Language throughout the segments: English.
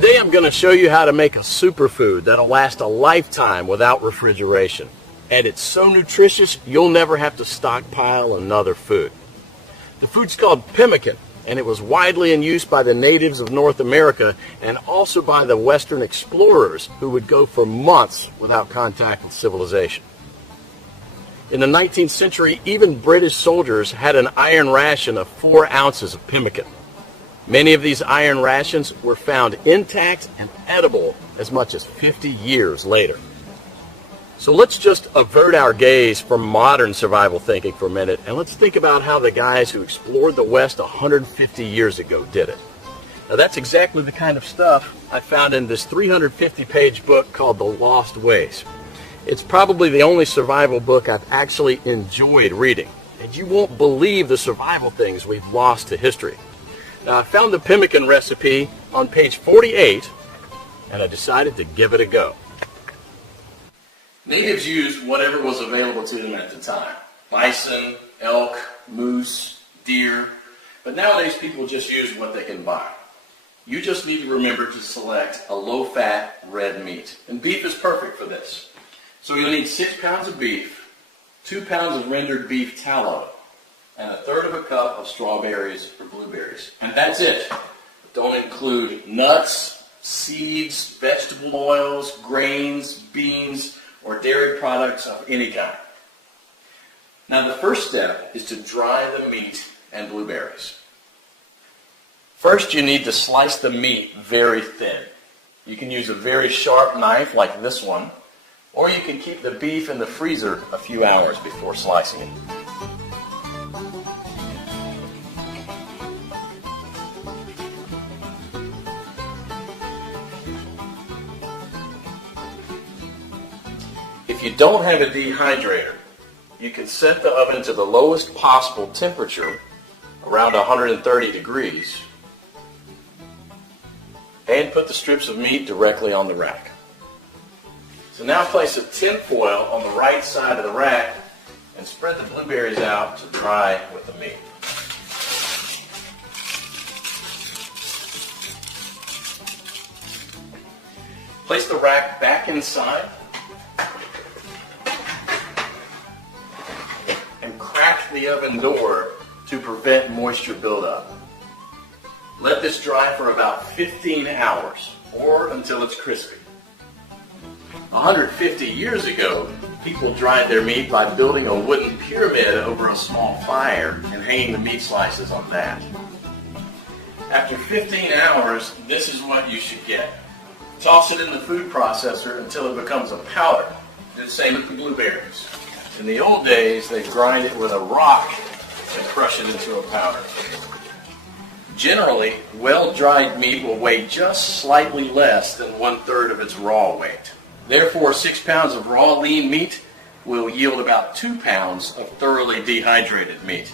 Today I'm going to show you how to make a superfood that'll last a lifetime without refrigeration. And it's so nutritious you'll never have to stockpile another food. The food's called pemmican, and it was widely in use by the natives of North America and also by the Western explorers who would go for months without contact with civilization. In the 19th century, even British soldiers had an iron ration of 4 ounces of pemmican. Many of these iron rations were found intact and edible as much as 50 years later. So let's just avert our gaze from modern survival thinking for a minute, and let's think about how the guys who explored the West 150 years ago did it. Now that's exactly the kind of stuff I found in this 350-page book called The Lost Ways. It's probably the only survival book I've actually enjoyed reading, and you won't believe the survival things we've lost to history. Now I found the Pemmican Recipe on page 48, and I decided to give it a go. Natives used whatever was available to them at the time. Bison, elk, moose, deer, but nowadays people just use what they can buy. You just need to remember to select a low-fat red meat, and beef is perfect for this. So you'll need 6 pounds of beef, 2 pounds of rendered beef tallow, and 1/3 of a cup of strawberries or blueberries. And that's it. Don't include nuts, seeds, vegetable oils, grains, beans, or dairy products of any kind. Now the first step is to dry the meat and blueberries. First you need to slice the meat very thin. You can use a very sharp knife like this one, or you can keep the beef in the freezer a few hours before slicing it. If you don't have a dehydrator, you can set the oven to the lowest possible temperature, around 130 degrees, and put the strips of meat directly on the rack. So now place a tin foil on the right side of the rack and spread the blueberries out to dry with the meat. Place the rack back inside and crack the oven door to prevent moisture buildup. Let this dry for about 15 hours or until it's crispy. 150 years ago, people dried their meat by building a wooden pyramid over a small fire and hanging the meat slices on that. After 15 hours, this is what you should get. Toss it in the food processor until it becomes a powder. Do the same with the blueberries. In the old days, they grind it with a rock and crush it into a powder. Generally, well-dried meat will weigh just slightly less than 1/3 of its raw weight. Therefore, 6 pounds of raw lean meat will yield about 2 pounds of thoroughly dehydrated meat.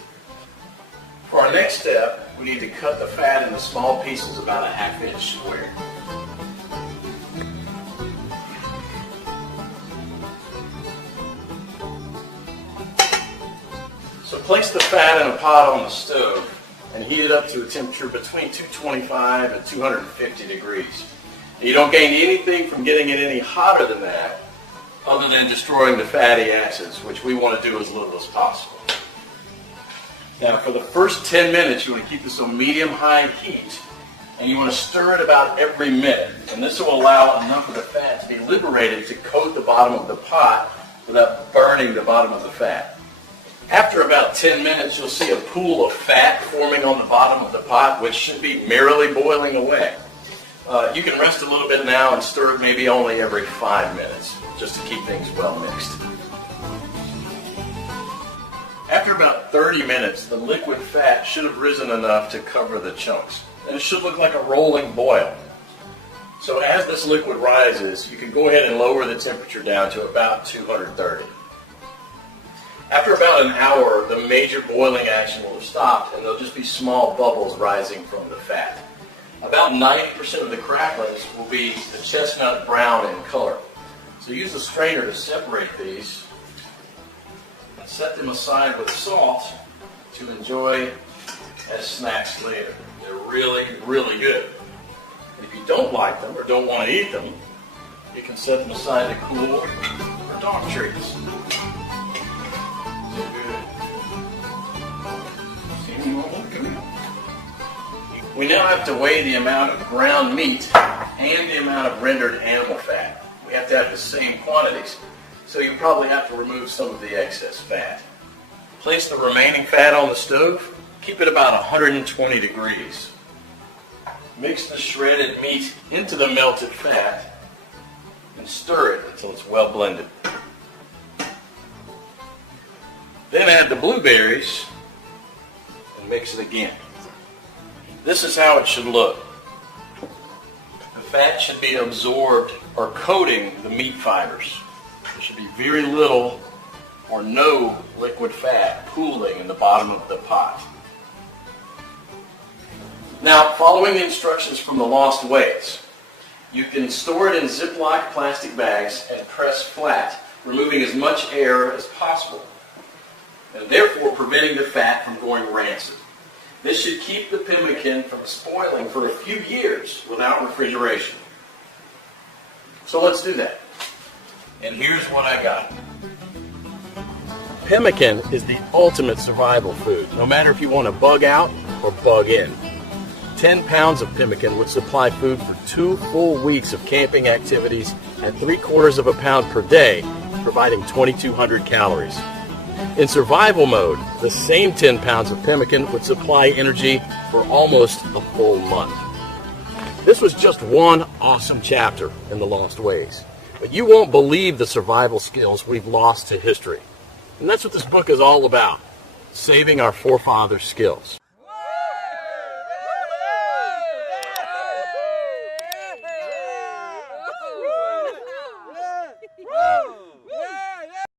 For our next step, we need to cut the fat into small pieces about a 1/2 inch square. So place the fat in a pot on the stove and heat it up to a temperature between 225 and 250 degrees. You don't gain anything from getting it any hotter than that other than destroying the fatty acids, which we want to do as little as possible. Now for the first 10 minutes you want to keep this on medium-high heat, and you want to stir it about every minute, and this will allow enough of the fat to be liberated to coat the bottom of the pot without burning the bottom of the fat. After about 10 minutes you'll see a pool of fat forming on the bottom of the pot, which should be merrily boiling away. You can rest a little bit now and stir it maybe only every 5 minutes, just to keep things well mixed. After about 30 minutes, the liquid fat should have risen enough to cover the chunks, and it should look like a rolling boil. So as this liquid rises, you can go ahead and lower the temperature down to about 230. After about an hour, the major boiling action will have stopped, and there'll just be small bubbles rising from the fat. About 90% of the cracklings will be the chestnut brown in color. So use a strainer to separate these and set them aside with salt to enjoy as snacks later. They're really, really good. And if you don't like them or don't want to eat them, you can set them aside to cool for dog treats. See them all come out. We now have to weigh the amount of ground meat and the amount of rendered animal fat. We have to have the same quantities, so you probably have to remove some of the excess fat. Place the remaining fat on the stove. Keep it about 120 degrees. Mix the shredded meat into the melted fat and stir it until it's well blended. Then add the blueberries and mix it again. This is how it should look. The fat should be absorbed or coating the meat fibers. There should be very little or no liquid fat pooling in the bottom of the pot. Now, following the instructions from the Lost Ways, you can store it in Ziploc plastic bags and press flat, removing as much air as possible, and therefore preventing the fat from going rancid. This should keep the pemmican from spoiling for a few years without refrigeration. So let's do that. And here's what I got. Pemmican is the ultimate survival food, no matter if you want to bug out or bug in. 10 pounds of pemmican would supply food for 2 full weeks of camping activities at 3/4 of a pound per day, providing 2,200 calories. In survival mode, the same 10 pounds of pemmican would supply energy for almost a full month. This was just one awesome chapter in the Lost Ways, but you won't believe the survival skills we've lost to history. And that's what this book is all about, saving our forefathers' skills.